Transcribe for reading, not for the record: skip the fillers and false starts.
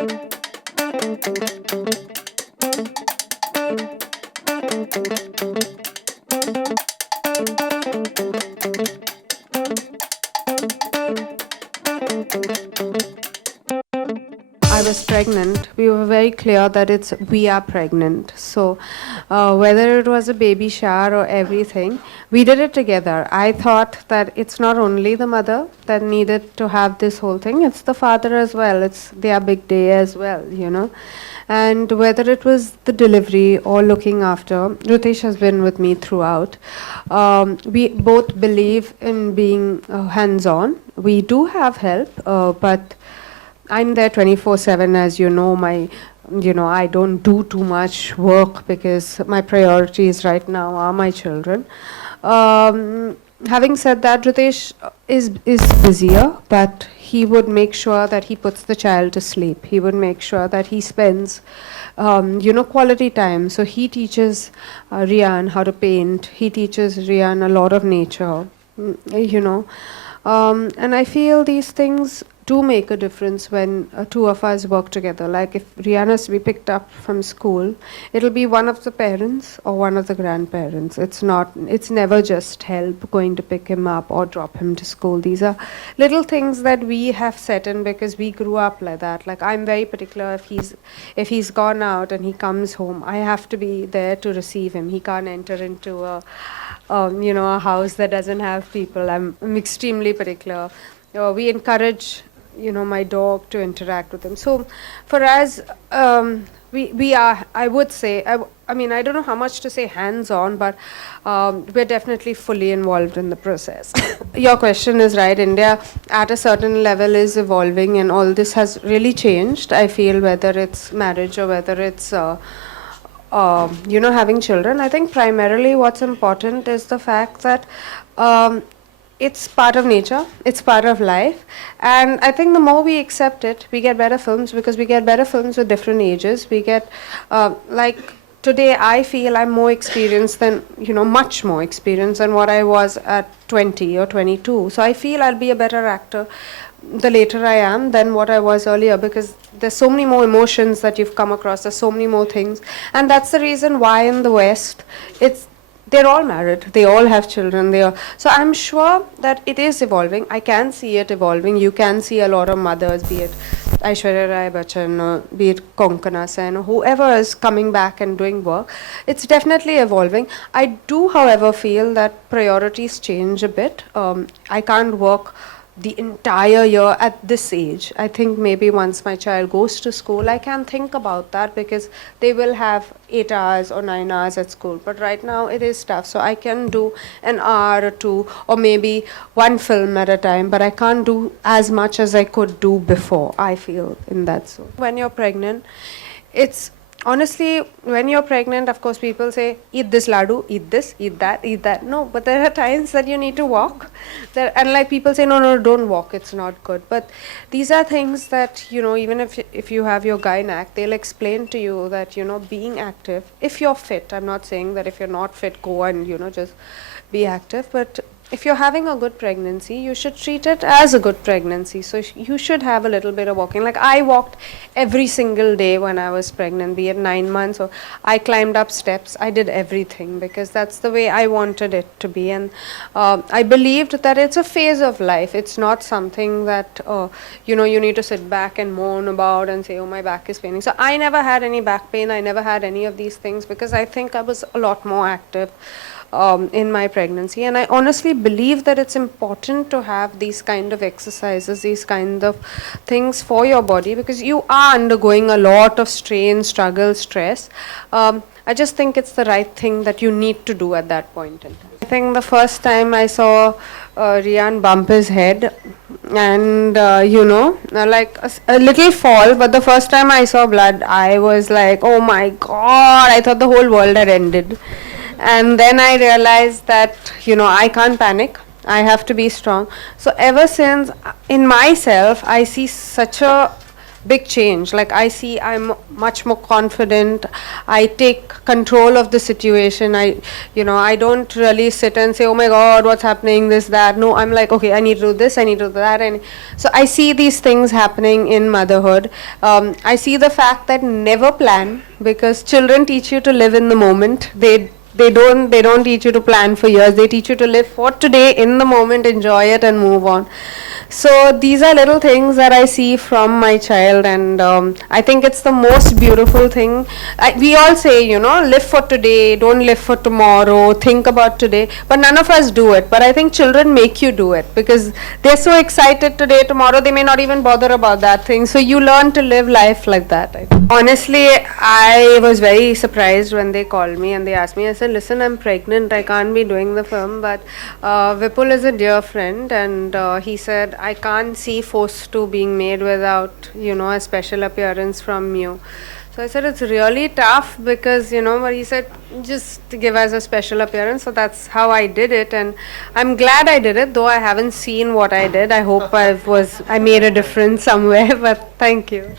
I was pregnant, we were very clear that we are pregnant. So whether it was a baby shower or everything, we did it together. I thought that it's not only the mother that needed to have this whole thing, it's the father as well. It's their big day as well, you know. And whether it was the delivery or looking after, Ritesh has been with me throughout. We both believe in being hands-on. We do have help, but I'm there 24/7, as you know. I don't do too much work because my priorities right now are my children. Having said that, Ritesh is busier, but he would make sure that he puts the child to sleep. He would make sure that he spends, quality time. So he teaches Rian how to paint. He teaches Rian a lot of nature, and I feel these things do make a difference when two of us work together. Like if Rihanna has to be picked up from school, it'll be one of the parents or one of the grandparents. It's never just help going to pick him up or drop him to school. These are little things that we have set in because we grew up like that. Like I'm very particular if he's gone out and he comes home, I have to be there to receive him. He can't enter into a house that doesn't have people. I'm extremely particular. We encourage my dog to interact with him. So for us, we are, I would say, I mean, I don't know how much to say hands-on, but we're definitely fully involved in the process. Your question is right. India at a certain level is evolving, and all this has really changed. I feel whether it's marriage or whether it's having children. I think primarily what's important is the fact that it's part of nature, it's part of life, and I think the more we accept it, we get better films, because we get better films with different ages. We get, like today I feel I'm more experienced than, much more experienced than what I was at 20 or 22. So I feel I'll be a better actor the later I am than what I was earlier, because there's so many more emotions that you've come across, there's so many more things, and that's the reason why in the West, they're all married, they all have children. So I'm sure that it is evolving. I can see it evolving. You can see a lot of mothers, be it Aishwarya Rai Bachchan, or be it Konkana Sen, or whoever is coming back and doing work. It's definitely evolving. I do, however, feel that priorities change a bit. I can't work the entire year at this age. I think maybe once my child goes to school, I can think about that, because they will have 8 hours or 9 hours at school. But right now it is tough. So I can do an hour or two, or maybe one film at a time, but I can't do as much as I could do before, I feel, in that zone. When you're pregnant, it's honestly, when you're pregnant, of course, people say, eat this laddu, eat this, eat that, eat that. No, but there are times that you need to walk. And like people say, no, don't walk, it's not good. But these are things that, even if you have your gynac, they'll explain to you that, being active, if you're fit, I'm not saying that if you're not fit, go and, just be active. But if you're having a good pregnancy, you should treat it as a good pregnancy. So you should have a little bit of walking. Like I walked every single day when I was pregnant, be it 9 months, or I climbed up steps. I did everything because that's the way I wanted it to be. And I believed that it's a phase of life. It's not something that, you need to sit back and moan about and say, oh, my back is paining. So I never had any back pain. I never had any of these things because I think I was a lot more active in my pregnancy. And I honestly believe that it's important to have these kind of exercises, these kind of things for your body, because you are undergoing a lot of strain, struggle, stress. I just think it's the right thing that you need to do at that point in time. I think the first time I saw Rian bump his head, and like a little fall, but the first time I saw blood, I was like, oh my God, I thought the whole world had ended. And then I realized that, I can't panic. I have to be strong. So ever since, in myself, I see such a big change. Like I see I'm much more confident. I take control of the situation. I don't really sit and say, oh my god, what's happening, this, that. No, I'm like, okay, I need to do this, I need to do that. And so I see these things happening in motherhood. I see the fact that never plan, because children teach you to live in the moment. They don't teach you to plan for years. They teach you to live for today, in the moment, enjoy it and move on. So these are little things that I see from my child, and I think it's the most beautiful thing. We all say, live for today, don't live for tomorrow, think about today, but none of us do it. But I think children make you do it, because they're so excited today, tomorrow they may not even bother about that thing. So you learn to live life like that. Honestly, I was very surprised when they called me and they asked me. I said, listen, I'm pregnant, I can't be doing the film, but Vipul is a dear friend, and he said, I can't see Force 2 being made without, a special appearance from you. So I said, it's really tough, because, but he said, just give us a special appearance. So that's how I did it, and I'm glad I did it, though I haven't seen what I did. I hope I made a difference somewhere, but thank you.